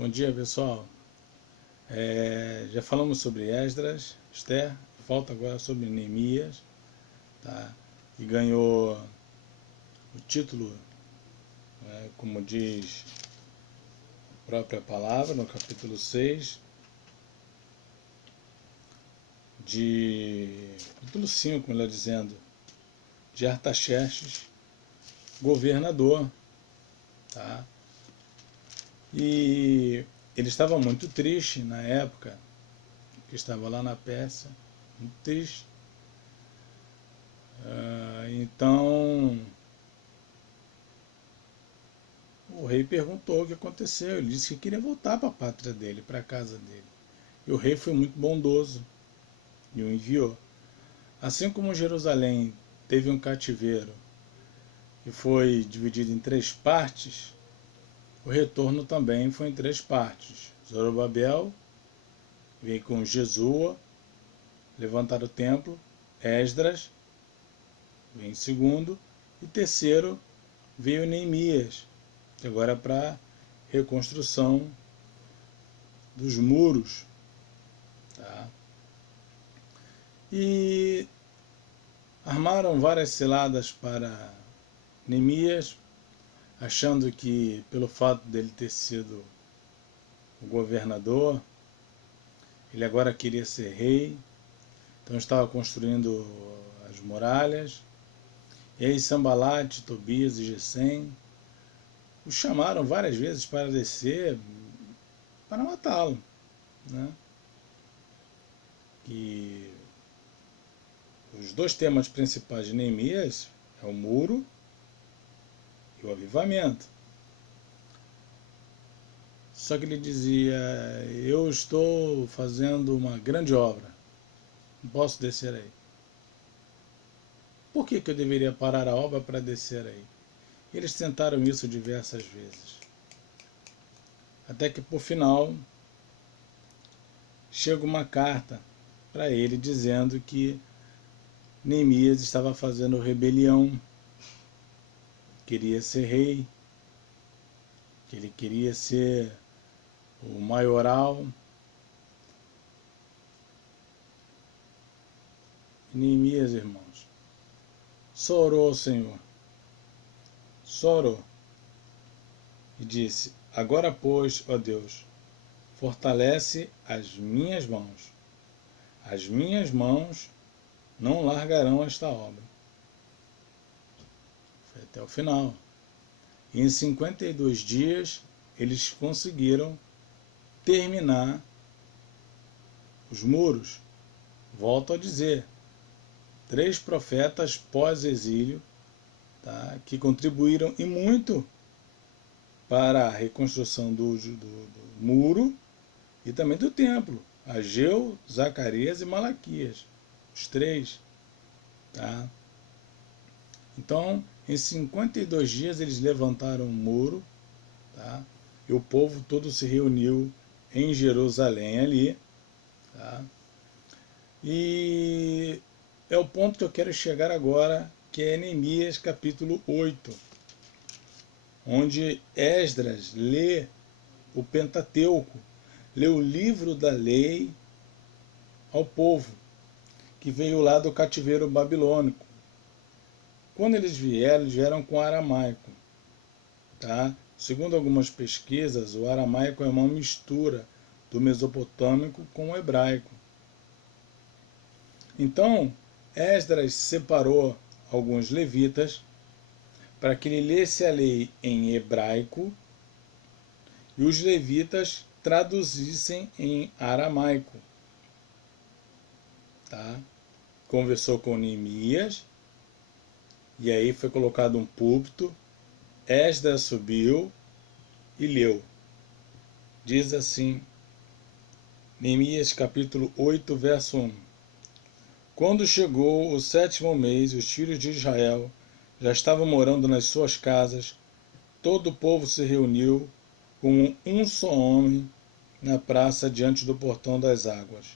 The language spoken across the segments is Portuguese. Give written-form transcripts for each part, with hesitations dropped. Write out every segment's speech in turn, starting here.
Bom dia, pessoal. Já falamos sobre Esdras, Esther, falta agora sobre Neemias, tá? E ganhou o título, como diz a própria palavra, no capítulo 6, capítulo 5, melhor dizendo, de Artaxerxes, governador, tá? E ele estava muito triste na época, que estava lá na Pérsia, muito triste. Então, o rei perguntou o que aconteceu. Ele disse que queria voltar para a pátria dele, para a casa dele. E o rei foi muito bondoso e o enviou. Assim como Jerusalém teve um cativeiro e foi dividido em 3 partes, o retorno também foi em 3 partes. Zorobabel veio com Jesua, levantar o templo. Esdras veio em segundo. E terceiro veio Neemias, que agora é para reconstrução dos muros. Tá? E armaram várias ciladas para Neemias, achando que pelo fato dele ter sido o governador, ele agora queria ser rei, então estava construindo as muralhas. E aí Sambalate, Tobias e Gesem o chamaram várias vezes para descer, para matá-lo, né? E os 2 temas principais de Neemias é o muro e o avivamento. Só que ele dizia: eu estou fazendo uma grande obra, não posso descer aí. Por que eu deveria parar a obra para descer aí? Eles tentaram isso diversas vezes. Até que por final chega uma carta para ele dizendo que Neemias estava fazendo rebelião, queria ser rei, que ele queria ser o maioral. E Neemias, irmãos, só orou ao Senhor, só orou e disse: agora, pois, ó Deus, fortalece as minhas mãos não largarão esta obra. Foi até o final. E em 52 dias eles conseguiram terminar os muros. Volto a dizer, 3 profetas pós-exílio, tá, que contribuíram e muito para a reconstrução do muro e também do templo. Ageu, Zacarias e Malaquias. Os 3. Tá? Então, em 52 dias eles levantaram o muro, tá? E o povo todo se reuniu em Jerusalém ali. Tá? E é o ponto que eu quero chegar agora, que é Neemias capítulo 8, onde Esdras lê o Pentateuco, lê o livro da lei ao povo, que veio lá do cativeiro babilônico. Quando eles vieram com aramaico. Tá? Segundo algumas pesquisas, o aramaico é uma mistura do mesopotâmico com o hebraico. Então, Esdras separou alguns levitas para que ele lesse a lei em hebraico e os levitas traduzissem em aramaico. Tá? Conversou com Neemias, e aí foi colocado um púlpito. Esdras subiu e leu. Diz assim, Neemias capítulo 8, verso 1. Quando chegou o 7º mês, os filhos de Israel já estavam morando nas suas casas. Todo o povo se reuniu como um só homem na praça diante do portão das águas.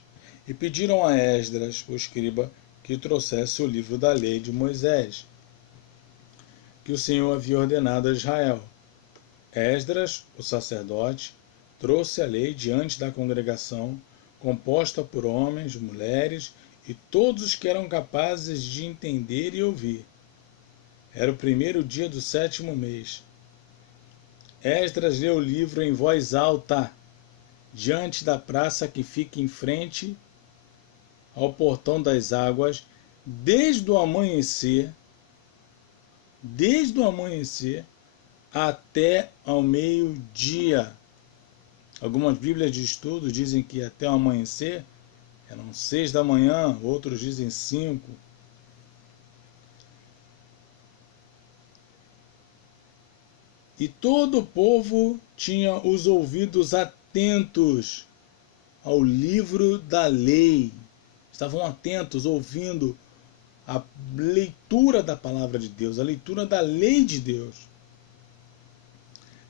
E pediram a Esdras, o escriba, que trouxesse o livro da lei de Moisés, que o Senhor havia ordenado a Israel. Esdras, o sacerdote, trouxe a lei diante da congregação, composta por homens, mulheres e todos os que eram capazes de entender e ouvir. Era o primeiro dia do 7º mês. Esdras leu o livro em voz alta, diante da praça que fica em frente ao portão das águas, desde o amanhecer até ao meio-dia. Algumas bíblias de estudo dizem que até o amanhecer eram 6 da manhã, outros dizem 5. E todo o povo tinha os ouvidos atentos ao livro da lei. Estavam atentos, ouvindo a leitura da palavra de Deus, a leitura da lei de Deus.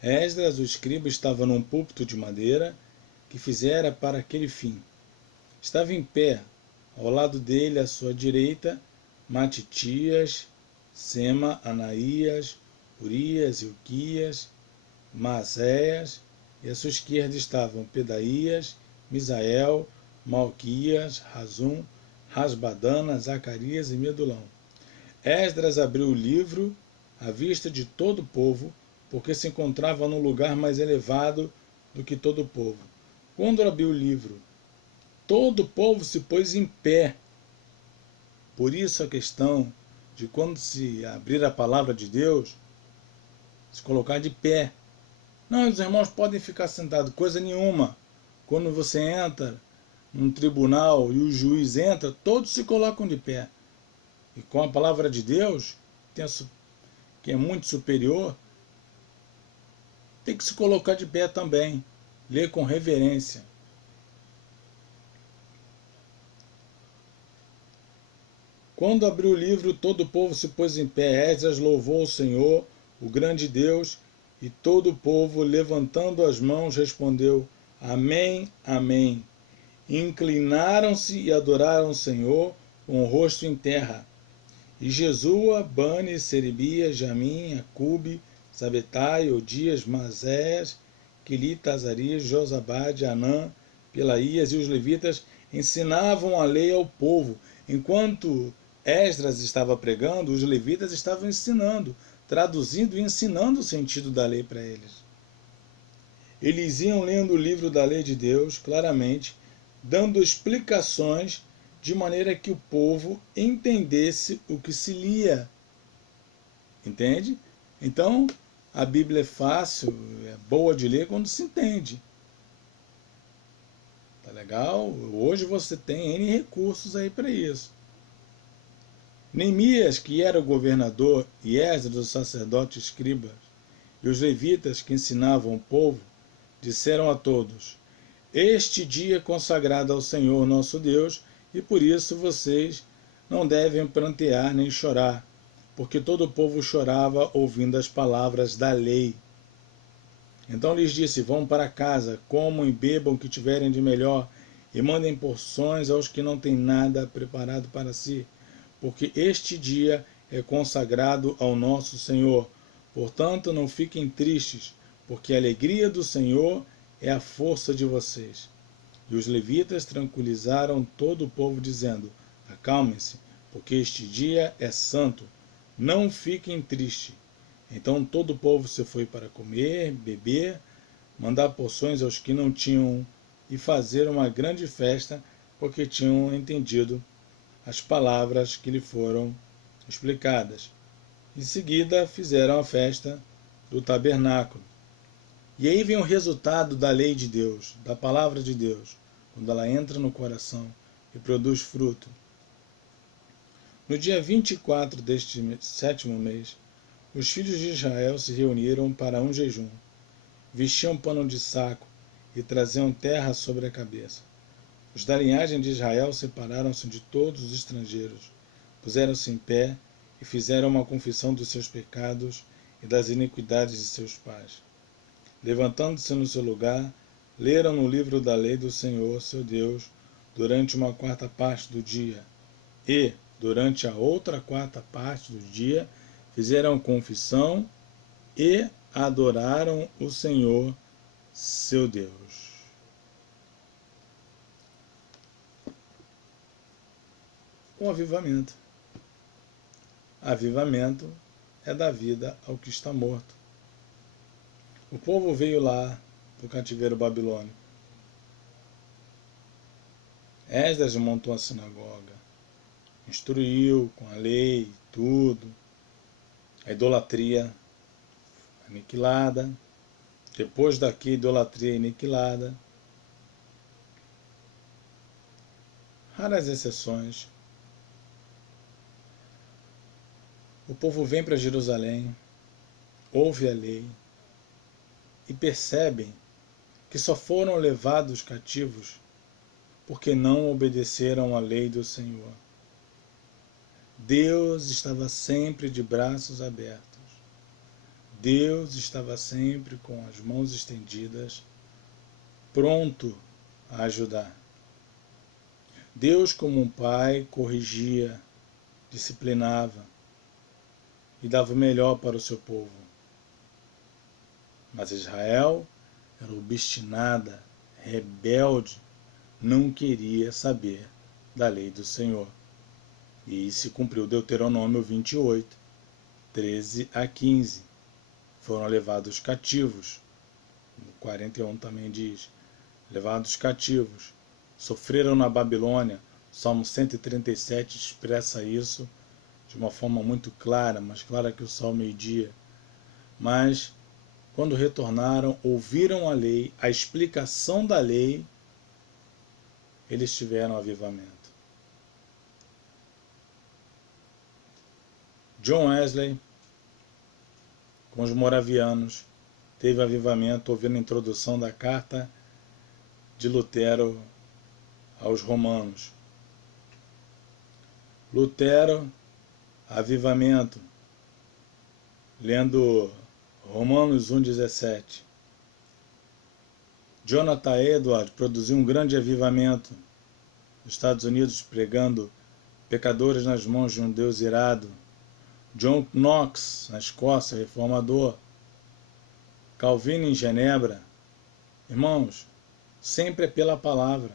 Esdras, o escriba, estava num púlpito de madeira que fizera para aquele fim. Estava em pé, ao lado dele, à sua direita, Matitias, Sema, Anaías, Urias, Ilquias, Maaséias, e à sua esquerda estavam Pedaías, Misael, Malquias, Razum, Rasbadana, Zacarias e Medulão. Esdras abriu o livro à vista de todo o povo, porque se encontrava num lugar mais elevado do que todo o povo. Quando abriu o livro, todo o povo se pôs em pé. Por isso a questão de quando se abrir a palavra de Deus, se colocar de pé. Não, os irmãos podem ficar sentados, coisa nenhuma. Quando você entra num tribunal e o juiz entra, todos se colocam de pé. E com a palavra de Deus, que é muito superior, tem que se colocar de pé também. Ler com reverência. Quando abriu o livro, todo o povo se pôs em pé. Esdras louvou o Senhor, o grande Deus, e todo o povo, levantando as mãos, respondeu: Amém, Amém. Inclinaram-se e adoraram o Senhor com o rosto em terra. E Jesua, Bani, Serebias, Jamim, Acube, Sabetai, Odias, Maséias, Quilita, Azarias, Josabade, Anã, Pelaías e os levitas ensinavam a lei ao povo. Enquanto Esdras estava pregando, os levitas estavam ensinando, traduzindo e ensinando o sentido da lei para eles. Eles iam lendo o livro da lei de Deus claramente, dando explicações de maneira que o povo entendesse o que se lia. Entende? Então, a Bíblia é fácil, é boa de ler quando se entende. Tá legal? Hoje você tem N recursos aí para isso. Neemias, que era o governador, e Esdras, o sacerdote escriba, e os levitas que ensinavam o povo, disseram a todos: Este dia é consagrado ao Senhor nosso Deus, e por isso vocês não devem prantear nem chorar, porque todo o povo chorava ouvindo as palavras da lei. Então lhes disse: Vão para casa, comam e bebam o que tiverem de melhor, e mandem porções aos que não têm nada preparado para si, porque este dia é consagrado ao nosso Senhor. Portanto, não fiquem tristes, porque a alegria do Senhor é a força de vocês. E os levitas tranquilizaram todo o povo, dizendo: Acalmem-se, porque este dia é santo, não fiquem tristes. Então todo o povo se foi para comer, beber, mandar porções aos que não tinham e fazer uma grande festa, porque tinham entendido as palavras que lhe foram explicadas. Em seguida fizeram a festa do tabernáculo. E aí vem o resultado da lei de Deus, da palavra de Deus, quando ela entra no coração e produz fruto. No dia 24 deste 7º mês, os filhos de Israel se reuniram para um jejum. Vestiam pano de saco e traziam terra sobre a cabeça. Os da linhagem de Israel separaram-se de todos os estrangeiros, puseram-se em pé e fizeram uma confissão dos seus pecados e das iniquidades de seus pais. Levantando-se no seu lugar, leram no livro da lei do Senhor, seu Deus, durante uma quarta parte do dia, e, durante a outra quarta parte do dia, fizeram confissão e adoraram o Senhor, seu Deus. O avivamento. Avivamento é dar vida ao que está morto. O povo veio lá do cativeiro babilônico. Esdras montou a sinagoga, instruiu com a lei, tudo. A idolatria aniquilada. Depois daqui, idolatria aniquilada. Raras exceções. O povo vem para Jerusalém, ouve a lei e percebem que só foram levados cativos porque não obedeceram à lei do Senhor. Deus estava sempre de braços abertos. Deus estava sempre com as mãos estendidas, pronto a ajudar. Deus, como um pai, corrigia, disciplinava e dava o melhor para o seu povo. Mas Israel era obstinada, rebelde, não queria saber da lei do Senhor. E se cumpriu Deuteronômio 28, 13 a 15. Foram levados cativos. O 41 também diz, levados cativos. Sofreram na Babilônia. Salmo 137 expressa isso de uma forma muito clara, mais clara que o sol meio-dia. Mas, quando retornaram, ouviram a lei, a explicação da lei, eles tiveram avivamento. John Wesley, com os moravianos, teve avivamento ouvindo a introdução da carta de Lutero aos romanos. Lutero, avivamento, lendo Romanos 1,17. Jonathan Edwards produziu um grande avivamento nos Estados Unidos, pregando pecadores nas mãos de um Deus irado. John Knox, na Escócia, reformador. Calvino, em Genebra. Irmãos, sempre é pela palavra.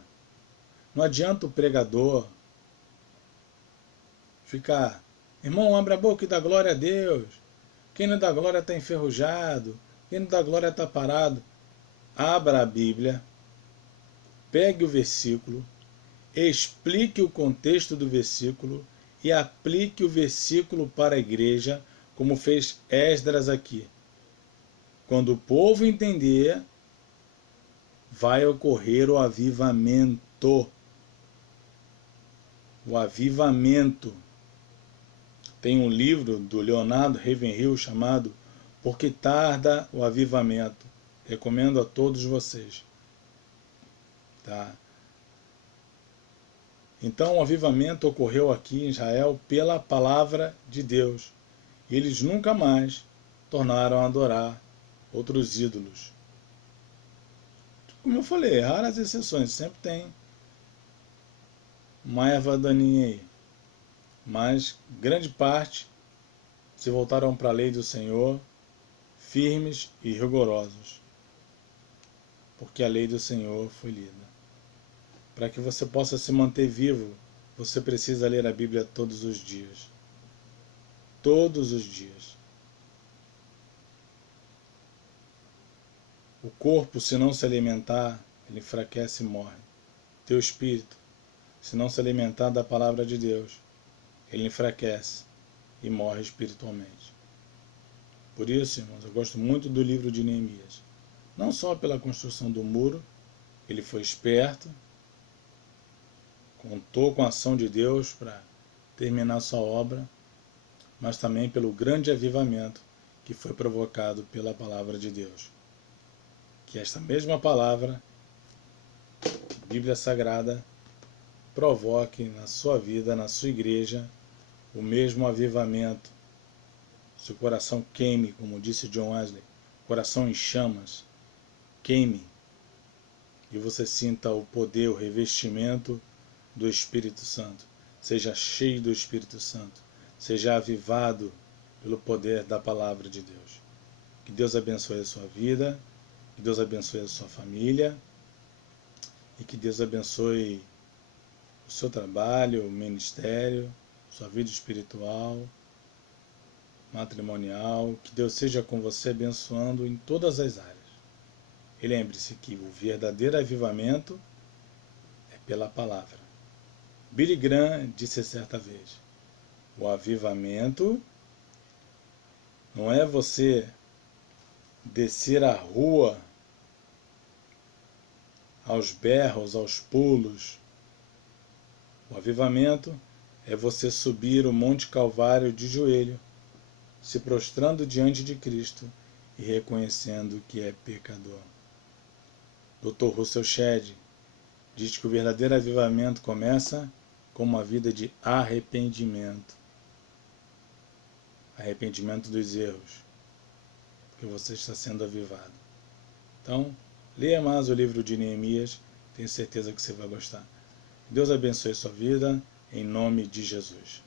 Não adianta o pregador ficar, irmão, abre a boca e dá glória a Deus. Quem não dá glória está enferrujado. Quem não dá glória está parado. Abra a Bíblia, pegue o versículo, explique o contexto do versículo e aplique o versículo para a igreja, como fez Esdras aqui. Quando o povo entender, vai ocorrer o avivamento. O avivamento. Tem um livro do Leonardo Ravenhill chamado Por que Tarda o Avivamento? Recomendo a todos vocês. Tá? Então o avivamento ocorreu aqui em Israel pela palavra de Deus. E eles nunca mais tornaram a adorar outros ídolos. Como eu falei, raras exceções, sempre tem uma erva daninha aí. Mas grande parte se voltaram para a lei do Senhor, firmes e rigorosos. Porque a lei do Senhor foi lida. Para que você possa se manter vivo, você precisa ler a Bíblia todos os dias. Todos os dias. O corpo, se não se alimentar, ele enfraquece e morre. Teu espírito, se não se alimentar da palavra de Deus, ele enfraquece e morre espiritualmente. Por isso, irmãos, eu gosto muito do livro de Neemias. Não só pela construção do muro, ele foi esperto, contou com a ação de Deus para terminar sua obra, mas também pelo grande avivamento que foi provocado pela palavra de Deus. Que esta mesma palavra, Bíblia Sagrada, provoque na sua vida, na sua igreja, o mesmo avivamento. Seu coração queime, como disse John Wesley, coração em chamas, queime, e você sinta o poder, o revestimento do Espírito Santo. Seja cheio do Espírito Santo, seja avivado pelo poder da palavra de Deus. Que Deus abençoe a sua vida, Que Deus abençoe a sua família e que Deus abençoe o seu trabalho, o ministério, sua vida espiritual, matrimonial. Que Deus seja com você abençoando em todas as áreas. E lembre-se que o verdadeiro avivamento é pela palavra. Billy Graham disse certa vez: o avivamento não é você descer a rua aos berros, aos pulos. O avivamento é você subir o Monte Calvário de joelho, se prostrando diante de Cristo e reconhecendo que é pecador. Dr. Russell Shedd diz que o verdadeiro avivamento começa com uma vida de arrependimento. Arrependimento dos erros, porque você está sendo avivado. Então, leia mais o livro de Neemias, tenho certeza que você vai gostar. Deus abençoe sua vida, em nome de Jesus.